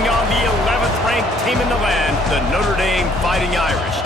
taking on the 11th ranked team in the land, the Notre Dame Fighting Irish.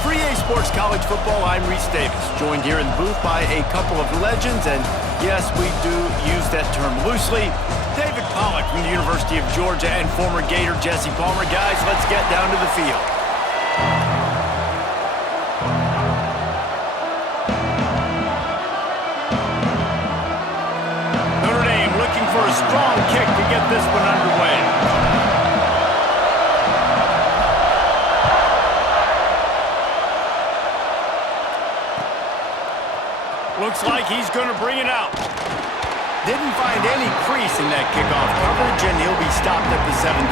For EA Sports College Football, I'm Reese Davis, joined here in the booth by a couple of legends, and yes, we do use that term loosely. David Pollack from the University of Georgia and former Gator Jesse Palmer. Guys, let's get down to the field. Notre Dame looking for a strong kick to get this one underway. Looks like he's going to bring it out. Didn't find any crease in that kickoff coverage, and he'll be stopped at the 17.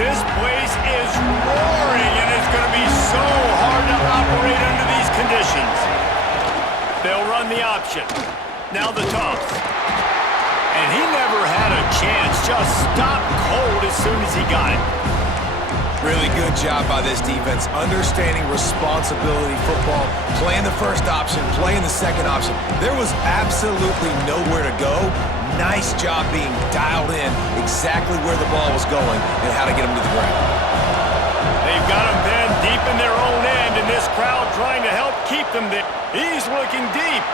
This place is roaring, and it's going to be so hard to operate under these conditions. They'll run the option. Now the toss. And he never had a chance. Just stopped cold as soon as he got it. Really good job by this defense, understanding responsibility football, playing the first option, playing the second option. There was absolutely nowhere to go. Nice job being dialed in exactly where the ball was going and how to get him to the ground. They've got him pinned deep in their own end, and this crowd trying to help keep them there. He's looking deep.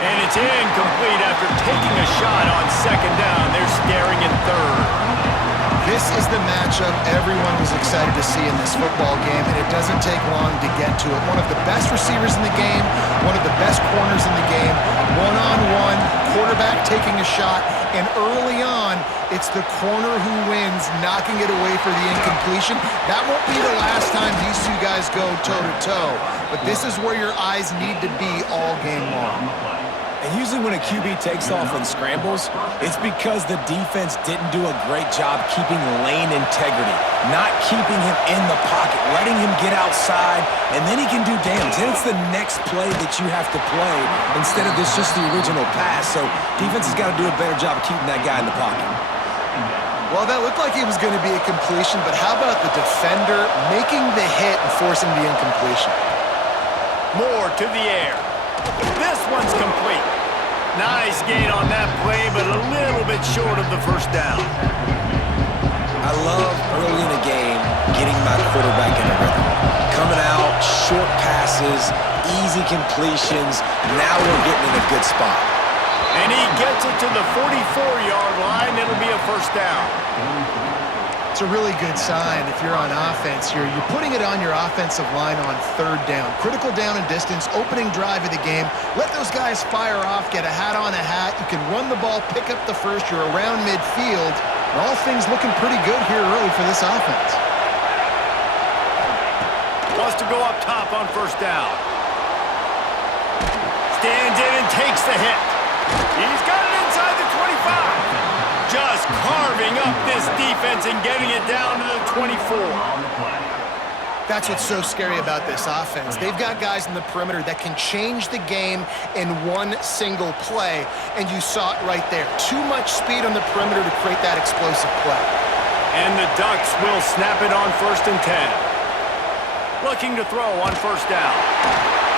And it's incomplete after taking a shot on second down. They're staring in third. This is the matchup everyone was excited to see in this football game, and it doesn't take long to get to it. One of the best receivers in the game, one of the best corners in the game, one-on-one, quarterback taking a shot, and early on, it's the corner who wins, knocking it away for the incompletion. That won't be the last time these two guys go toe-to-toe, but this is where your eyes need to be all game long. And usually when a QB takes off and scrambles, it's because the defense didn't do a great job keeping lane integrity, not keeping him in the pocket, letting him get outside, and then he can do damage. Then it's the next play that you have to play instead of just the original pass. So defense has got to do a better job of keeping that guy in the pocket. Well, that looked like it was going to be a completion, but how about the defender making the hit and forcing the incompletion? More to the air. This one's complete. Nice gain on that play, but a little bit short of the first down. I love early in the game getting my quarterback in a rhythm. Coming out, short passes, easy completions. Now we're getting in a good spot. And he gets it to the 44-yard line. It'll be a first down. It's a really good sign if you're on offense. You're putting it on your offensive line on third down. Critical down and distance, opening drive of the game. Let those guys fire off, get a hat on a hat. You can run the ball, pick up the first. You're around midfield. And all things looking pretty good here early for this offense. Wants to go up top on first down. Stands in and takes the hit. He's got it inside the 25. Just carving up this defense and getting it down to the 24. That's what's so scary about this offense. They've got guys in the perimeter that can change the game in one single play, and you saw it right there. Too much speed on the perimeter to create that explosive play. And the Ducks will snap it on 1st and 10. Looking to throw on first down.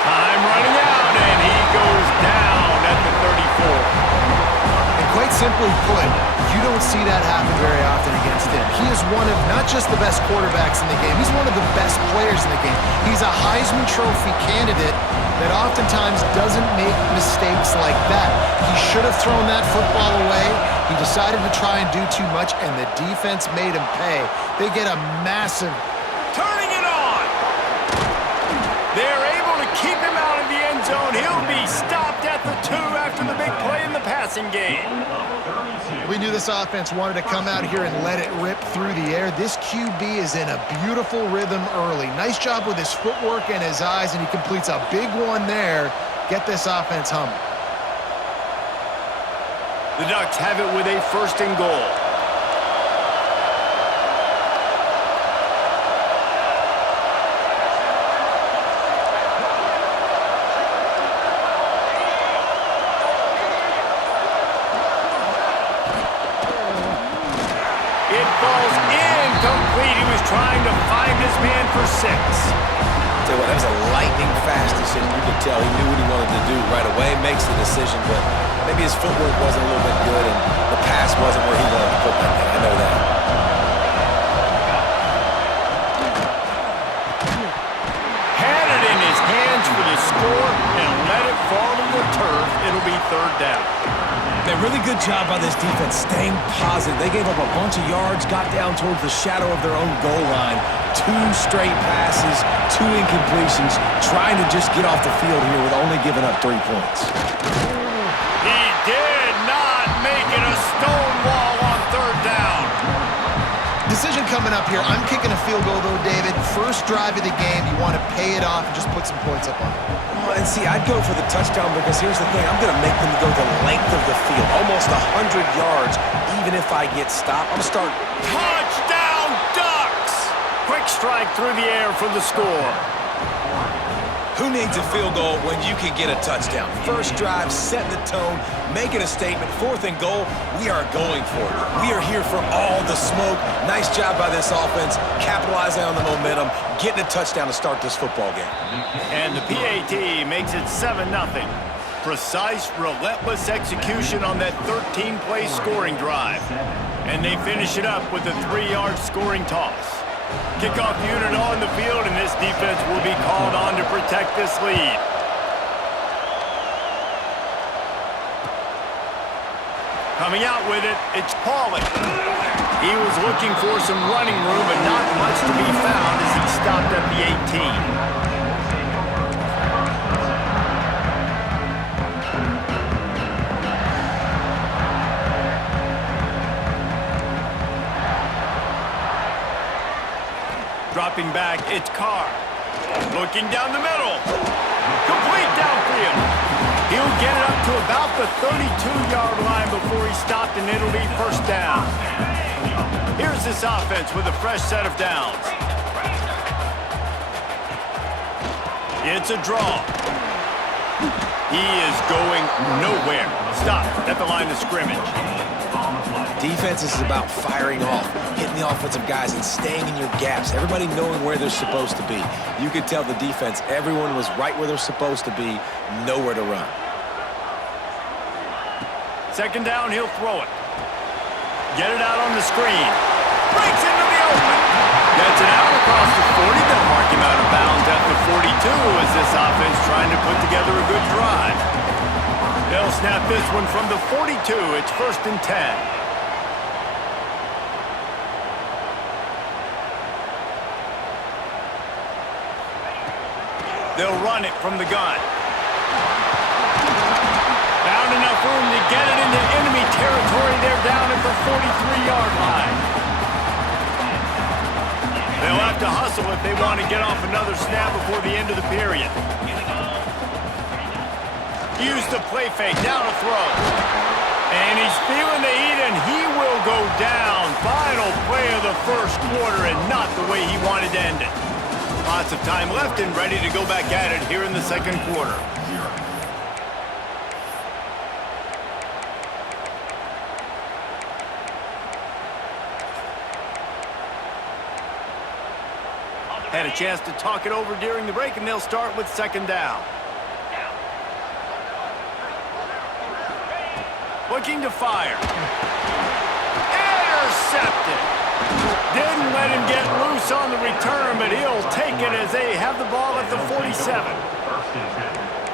Time running out, and he goes down at the 34. Quite simply put, you don't see that happen very often against him. He is one of not just the best quarterbacks in the game, he's one of the best players in the game. He's a Heisman Trophy candidate that oftentimes doesn't make mistakes like that. He should have thrown that football away. He decided to try and do too much, and the defense made him pay. They get a massive... Turning it on! They're able to keep him out of the end zone. He'll be stopped at the 2 after the big play in the passing game. We knew this offense wanted to come out here and let it rip through the air. This QB is in a beautiful rhythm early. Nice job with his footwork and his eyes, and he completes a big one there. Get this offense humming. The Ducks have it with a 1st and goal. for 6. Tell you what, that was a lightning fast decision. You could tell he knew what he wanted to do right away, makes the decision, but maybe his footwork wasn't a little bit good and the pass wasn't where he wanted to put that thing. I know that. Had it in his hands for the score and let it fall to the turf. It'll be 3rd down. Man, really good job by this defense staying positive. They gave up a bunch of yards, got down towards the shadow of their own goal line. 2 straight passes, 2 incompletions, trying to just get off the field here with only giving up 3 points. He did not make it a stone wall on 3rd down. Decision coming up here. I'm kicking a field goal, though, David. First drive of the game, you want to pay it off and just put some points up on it. Well, and see, I'd go for the touchdown because here's the thing. I'm going to make them go the length of the field, almost 100 yards, even if I get stopped. I'm starting. Touchdown, Ducks! Quick strike through the air for the score. Who needs a field goal when you can get a touchdown? First drive, setting the tone, making a statement. 4th and goal, we are going for it. We are here for all the smoke. Nice job by this offense, capitalizing on the momentum, getting a touchdown to start this football game. And the PAT makes it 7-0. Precise, relentless execution on that 13-play scoring drive. And they finish it up with a 3-yard scoring toss. Kickoff unit on the field, and this defense will be called on to protect this lead. Coming out with it, it's Pauly. He was looking for some running room, but not much to be found as he stopped at the 18. Dropping back, it's Carr. Looking down the middle. Complete downfield. He'll get it up to about the 32-yard line before he's stopped, and it'll be 1st down. Here's this offense with a fresh set of downs. It's a draw. He is going nowhere. Stop at the line of scrimmage. Defense is about firing off, hitting the offensive guys and staying in your gaps. Everybody knowing where they're supposed to be. You could tell the defense, everyone was right where they're supposed to be, nowhere to run. 2nd down, he'll throw it. Get it out on the screen. Breaks into the open. Gets it out across the 40. They'll mark him out of bounds at the 42 as this offense trying to put together a good drive. They'll snap this one from the 42. It's 1st and 10. They'll run it from the gun. Found enough room to get it into enemy territory. They're down at the 43-yard line. They'll have to hustle if they want to get off another snap before the end of the period. Use the play fake, down a throw. And he's feeling the heat, and he will go down. Final play of the 1st quarter, and not the way he wanted to end it. Lots of time left and ready to go back at it here in the 2nd quarter. Had a chance to talk it over during the break, and they'll start with 2nd down. Looking to fire. Intercepted. Didn't let him get loose on the return, but he'll take it as they have the ball at the 47.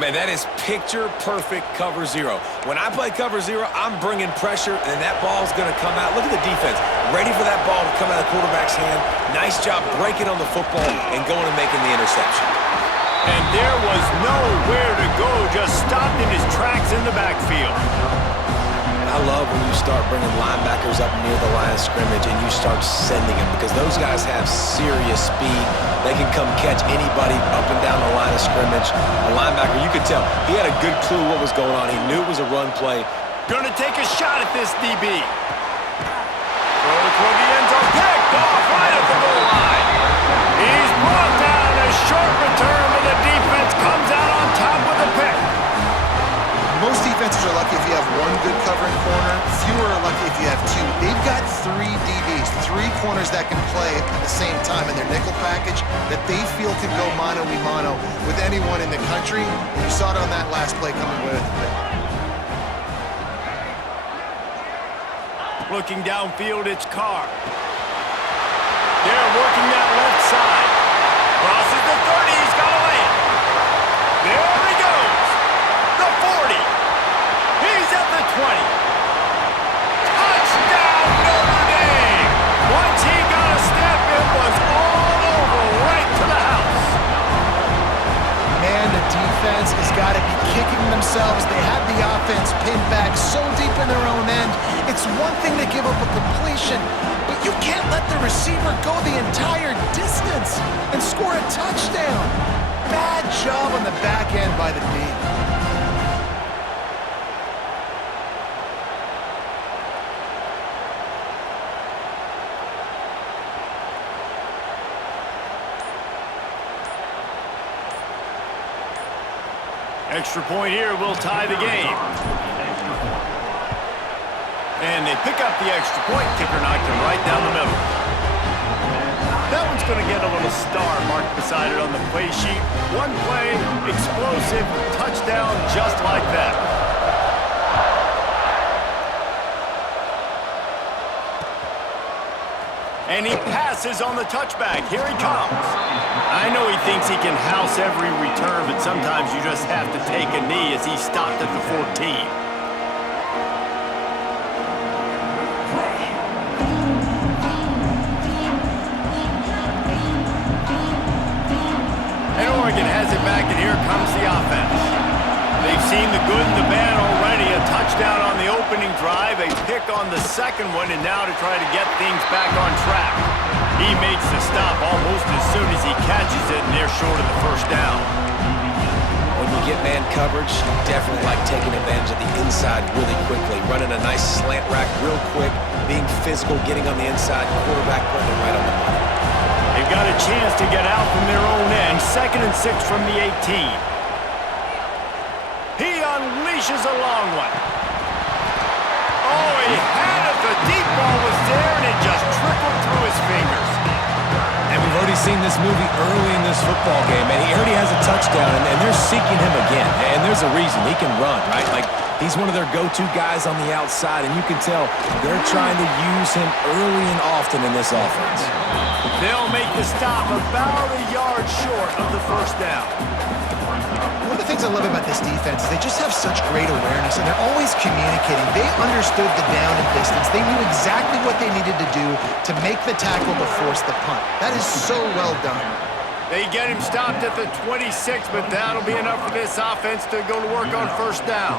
Man, that is picture-perfect cover 0. When I play cover 0, I'm bringing pressure, and that ball's going to come out. Look at the defense. Ready for that ball to come out of the quarterback's hand. Nice job breaking on the football and going and making the interception. And there was nowhere to go, just stopped in his tracks in the backfield. I love when you start bringing linebackers up near the line of scrimmage and you start sending them because those guys have serious speed. They can come catch anybody up and down the line of scrimmage. A linebacker, you could tell, he had a good clue what was going on. He knew it was a run play. Gonna take a shot at this DB. Throw it toward the end zone, picked off right at the goal line. He's brought down a short return, but the defense comes out on top with a pick. Most defenses are lucky if you have one good covering corner. Fewer are lucky if you have 2. They've got 3 DBs, 3 corners that can play at the same time in their nickel package that they feel can go mano-a-mano with anyone in the country. And you saw it on that last play coming away with the pick. Looking downfield, it's Carr. They're working that left side. Crosses the 30, he's got a lane. There he goes. The 40. He's at the 20. Touchdown, Notre Dame. Once he got a step, it was all over, right to the house. Man, the defense has got to be kicking themselves. They have the offense pinned back so deep in their own end. It's one thing to give up a completion, but you can't let the receiver go the entire distance and score a touchdown. Bad job on the back end by the D. Extra point here will tie the game. And they pick up the extra point. Kicker knocked him right down the middle. That one's going to get a little star marked beside it on the play sheet. One play, explosive, touchdown just like that. And he passes on the touchback. Here he comes. I know he thinks he can house every return, but sometimes you just have to take a knee as he stopped at the 14. Has it back, and here comes the offense. They've seen the good and the bad already. A touchdown on the opening drive, a pick on the second one, and now to try to get things back on track. He makes the stop almost as soon as he catches it, and they're short of the first down. When you get man coverage, you definitely like taking advantage of the inside really quickly, running a nice slant rack real quick, being physical, getting on the inside, quarterback putting it right on the money. They've got a chance to get out from their own end. 2nd and 6 from the 18. He unleashes a long one. Oh, he had it. The deep ball was there, and it just trickled through his fingers. And we've already seen this movie early in this football game, and he already has a touchdown, and they're seeking him again. And there's a reason. He can run, right? Like, he's one of their go-to guys on the outside, and you can tell they're trying to use him early and often in this offense. They'll make the stop about a yard short of the first down. One of the things I love about this defense is they just have such great awareness, and they're always communicating. They understood the down and distance. They knew exactly what they needed to do to make the tackle to force the punt. That is so well done. They get him stopped at the 26, but that'll be enough for this offense to go to work on first down.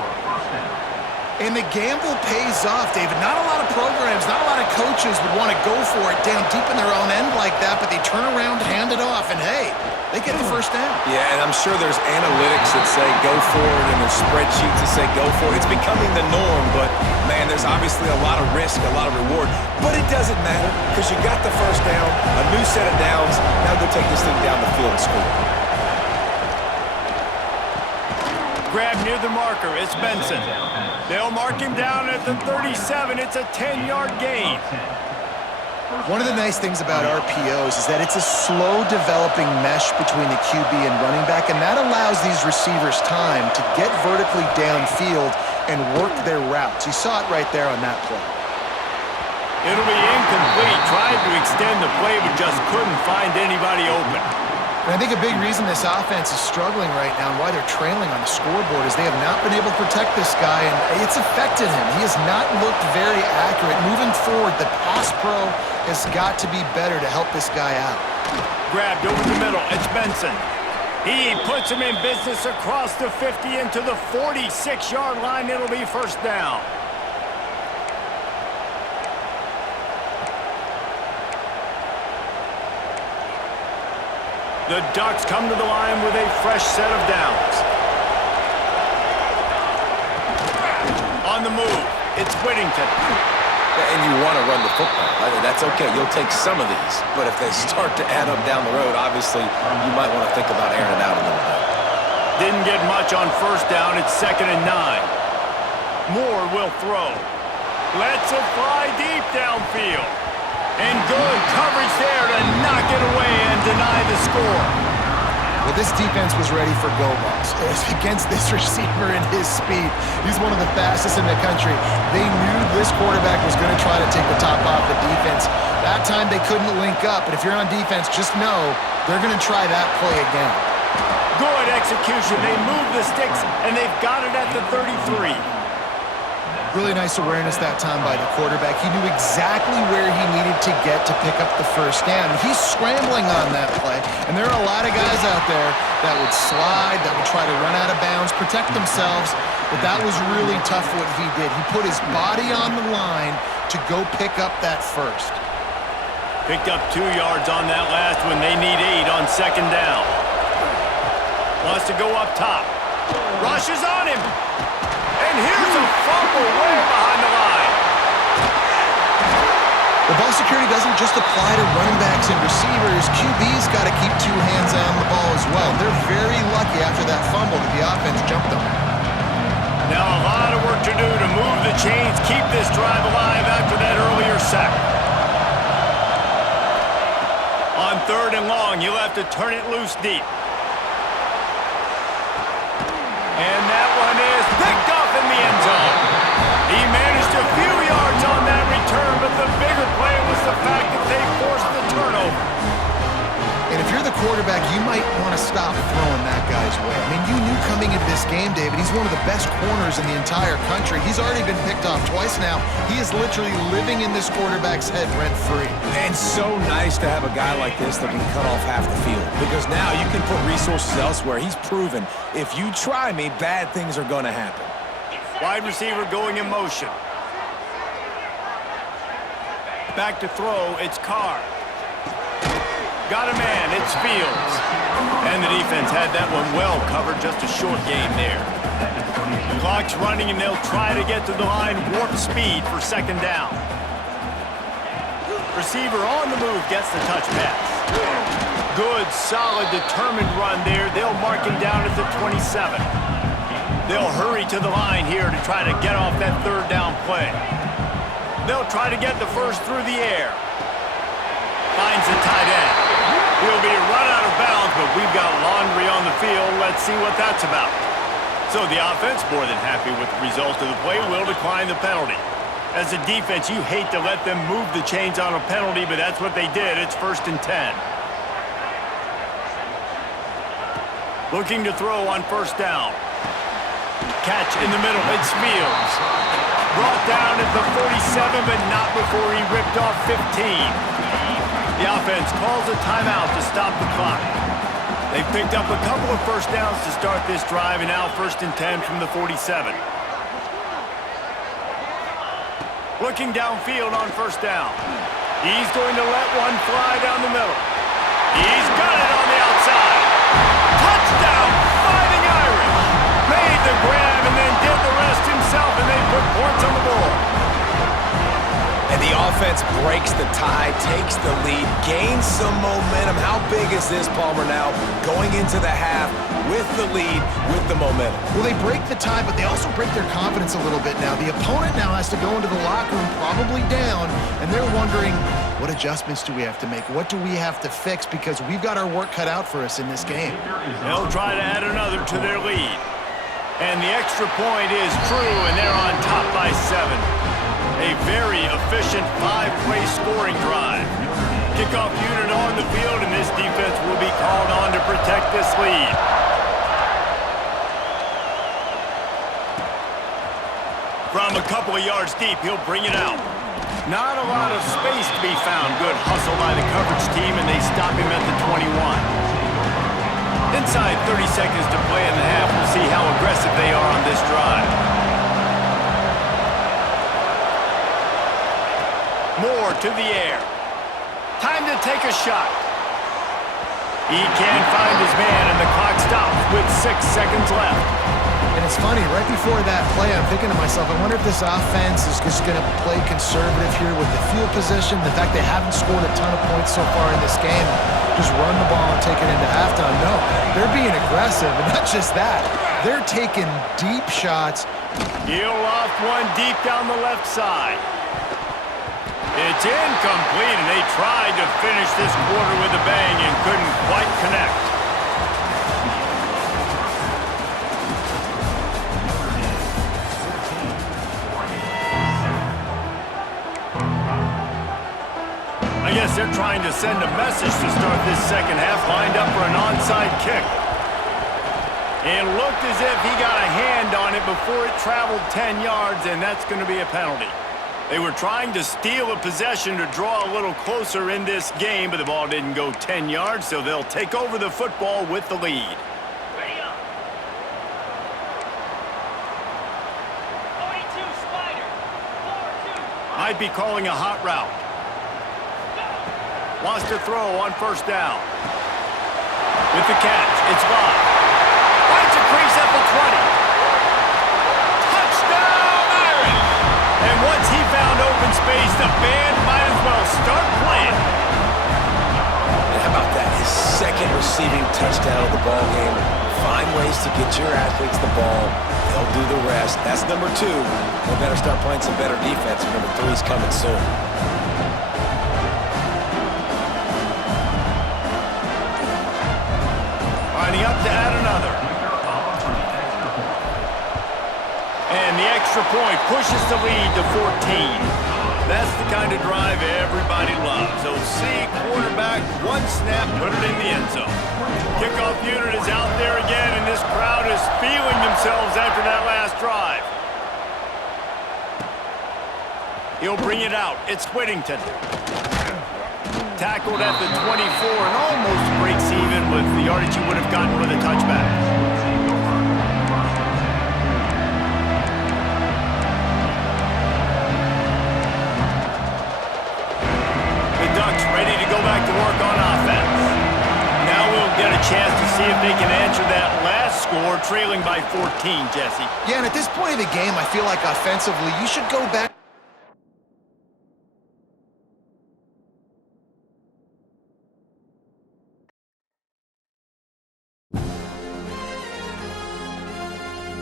And the gamble pays off, David. Not a lot of programs, not a lot of coaches would want to go for it down deep in their own end like that, but they turn around, hand it off, and hey, they get the first down. Yeah, and I'm sure there's analytics that say go for it, and there's spreadsheets that say go for it. It's becoming the norm, but, man, there's obviously a lot of risk, a lot of reward. But it doesn't matter, because you got the first down, a new set of downs. Now go take this thing down the field and score. Grab near the marker. It's Benson. They'll mark him down at the 37. It's a 10-yard gain. One of the nice things about RPOs is that it's a slow-developing mesh between the QB and running back, and that allows these receivers time to get vertically downfield and work their routes. You saw it right there on that play. It'll be incomplete. Tried to extend the play, but just couldn't find anybody open. And I think a big reason this offense is struggling right now and why they're trailing on the scoreboard is they have not been able to protect this guy, and it's affected him. He has not looked very accurate. Moving forward, the pass pro has got to be better to help this guy out. Grabbed over the middle. It's Benson. He puts him in business across the 50 into the 46-yard line. It'll be first down. The Ducks come to the line with a fresh set of downs. On the move, it's Whittington. And you want to run the football. That's okay. You'll take some of these. But if they start to add up down the road, obviously, you might want to think about airing it out a little bit. Didn't get much on first down. It's 2nd and 9. Moore will throw. Lets it fly deep downfield. And good coverage there to knock it away and deny the score. Well, this defense was ready for go balls. Against this receiver and his speed, he's one of the fastest in the country. They knew this quarterback was going to try to take the top off the defense. That time they couldn't link up, but if you're on defense, just know they're going to try that play again. Good execution. They move the sticks, and they've got it at the 33. Really nice awareness that time by the quarterback. He knew exactly where he needed to get to pick up the first down. He's scrambling on that play, and there are a lot of guys out there that would slide, that would try to run out of bounds, protect themselves, but that was really tough what he did. He put his body on the line to go pick up that first. Picked up 2 yards on that last one. They need 8 on second down. Wants to go up top. Rushes on him. And here's a fumble way behind the line. The ball security doesn't just apply to running backs and receivers. QB's got to keep 2 hands on the ball as well. They're very lucky after that fumble that the offense jumped them. Now a lot of work to do to move the chains, keep this drive alive after that earlier sack. On 3rd and long, you'll have to turn it loose deep. And that one is picked off in the end zone. He managed a few yards on that return, but the bigger play was the fact that they forced the turnover. And if you're the quarterback, you might want to stop throwing that guy's way. I mean, you knew coming into this game, David, he's one of the best corners in the entire country. He's already been picked off twice now. He is literally living in this quarterback's head rent-free. And so nice to have a guy like this that can cut off half the field, because now you can put resources elsewhere. He's proven if you try me, bad things are going to happen. Wide receiver going in motion. Back to throw, it's Carr. Got a man, it's Fields. And the defense had that one well covered, just a short game there. The clock's running and they'll try to get to the line, warp speed for second down. Receiver on the move gets the touch pass. Good, solid, determined run there. They'll mark him down at the 27. They'll hurry to the line here to try to get off that 3rd down play. They'll try to get the first through the air. Finds the tight end. He'll be run out of bounds, but we've got laundry on the field. Let's see what that's about. So the offense, more than happy with the result of the play, will decline the penalty. As a defense, you hate to let them move the chains on a penalty, but that's what they did. It's 1st and 10. Looking to throw on 1st down. Catch in the middle. It's Fields. Brought down at the 47, but not before he ripped off 15. The offense calls a timeout to stop the clock. They've picked up a couple of first downs to start this drive, and now 1st and 10 from the 47. Looking downfield on 1st down. He's going to let one fly down the middle. He's got it on the outside. Touchdown, Fighting Irish. Made the grab and then did the rest himself, and they put points on the board. And the offense breaks the tie, takes the lead, gains some momentum. How big is this, Palmer, now going into the half with the lead, with the momentum? Well, they break the tie, but they also break their confidence a little bit now. The opponent now has to go into the locker room probably down, and they're wondering, what adjustments do we have to make? What do we have to fix? Because we've got our work cut out for us in this game. They'll try to add another to their lead. And the extra point is true, and they're on top by 7. A very efficient 5-play scoring drive. Kickoff unit on the field, and this defense will be called on to protect this lead. From a couple of yards deep, he'll bring it out. Not a lot of space to be found. Good hustle by the coverage team, and they stop him at the 21. Inside 30 seconds to play in the half. We'll see how aggressive they are on this drive. Moore to the air. Time to take a shot. He can't find his man, and the clock stops with 6 seconds left. And it's funny, right before that play, I'm thinking to myself, I wonder if this offense is just going to play conservative here with the field position, the fact they haven't scored a ton of points so far in this game, just run the ball and take it into halftime. No, they're being aggressive, and not just that. They're taking deep shots. He'll loft one deep down the left side. It's incomplete, and they tried to finish this quarter with a bang and couldn't quite connect. I guess they're trying to send a message to start this second half, lined up for an onside kick. It looked as if he got a hand on it before it traveled 10 yards, and that's going to be a penalty. They were trying to steal a possession to draw a little closer in this game, but the ball didn't go 10 yards, so they'll take over the football with the lead. Ready up. 42, Spider. 4-2. Might be calling a hot route. Wants to throw on first down. With the catch, it's Love. Finds a crease at the 20. Touchdown, Irish! And once he found open space, the band might as well start playing. And how about that? His second receiving touchdown of the ball game. Find ways to get your athletes the ball. They'll do the rest. That's number 2. They better start playing some better defense. Number 3 is coming soon. Lining up to add another. And the extra point pushes the lead to 14. That's the kind of drive everybody loves. OC quarterback, one snap, put it in the end zone. Kickoff unit is out there again, and this crowd is feeling themselves after that last drive. He'll bring it out. It's Whittington. Tackled at the 24 and almost breaks even with the yardage he would have gotten with a touchback. The Ducks ready to go back to work on offense. Now we'll get a chance to see if they can answer that last score, trailing by 14, Jesse. Yeah, and at this point of the game, I feel like offensively, you should go back